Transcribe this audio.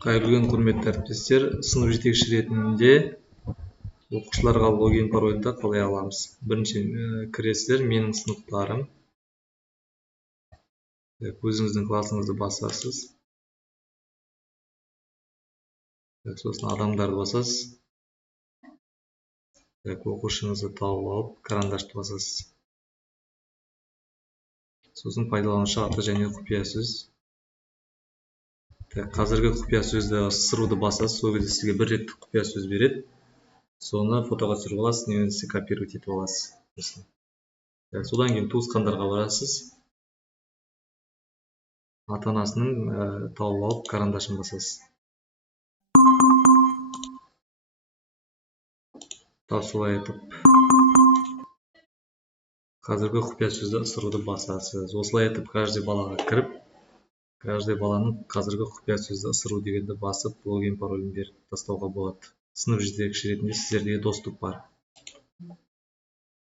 Қайырлы күн, құрметті әріптестер. Сынып жетекші ретінде оқушыларға логин парольді қалай аламыз? Бірінші кіресіздер, менің сыныптарым. Өзіңіздің классыңызды басасыз. Сосын адамдарды басасыз. Оқушыңызды тауып алып, карандашты басасыз. Сосын пайдаланушы аты және құпия сөз. Қазіргі құпия сөзді ысыруды басасыз. Сол кезде сізге бір реттік құпия сөз береді. Соны фотоға түсіріп аласыз, немесе копировать етіп аласыз. Содан кейін туысқандарға барасыз. Ата-анасының тауып алып, карандашын басасыз. Солай етіп қазіргі құпия сөзді ысыруды басасыз. Осылай етіп каждый балаға кіріп, каждый баланың қазіргі құпия сөзді ысыру дегенді басып, логин паролін беріп тастауға болады. Сынып жетекші ретінде сіздерде доступ бар.